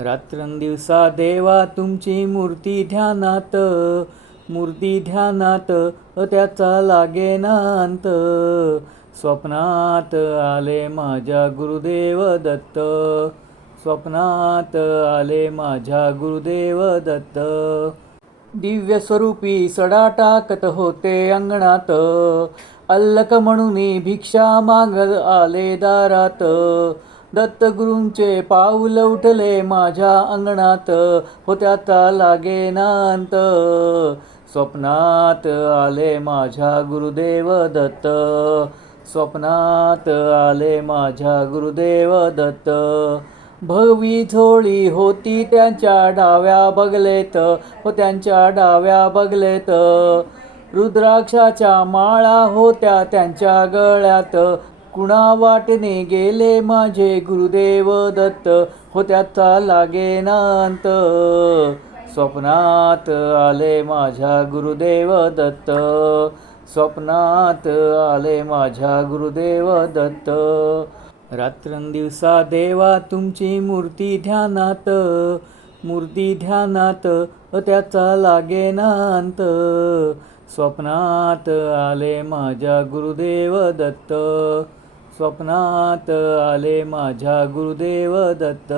रात्रंदिवसा देवा तुमची मूर्ती ध्यानात त्याचा लागेना अंत. स्वप्नात आले माझ्या गुरुदेव दत्त, स्वप्नात आले माझ्या गुरुदेव दत्त. दिव्य स्वरूपी सडा टाकत होते अंगणात, अल्लक म्हणून भिक्षा मागत आले दारात. दत्तगुरूंचे पाऊल उठले माझ्या अंगणात, त्याचा लागेना अंत. स्वप्नात आले माझ्या गुरुदेव दत्त, स्वप्नात आले माझ्या गुरुदेव दत्त. भगवी झोळी होती त्यांच्या डाव्या बगलेत, त्यांच्या डाव्या बगलेत. रुद्राक्षाच्या माळा होत्या त्यांच्या गळ्यात, कुणा वाटेने गेले माझे गुरुदेव दत्त, त्याचा लागेना अंत. स्वप्नात आले माझ्या गुरुदेव दत्त, स्वप्नात आले माझ्या गुरुदेव दत्त. रात्रंदिवसा देवा तुमची मूर्ती ध्यानात त्याचा लागेना अंत. स्वप्नात आले माझ्या गुरुदेव दत्त, स्वप्नात आले माझ्या गुरुदेव दत्त.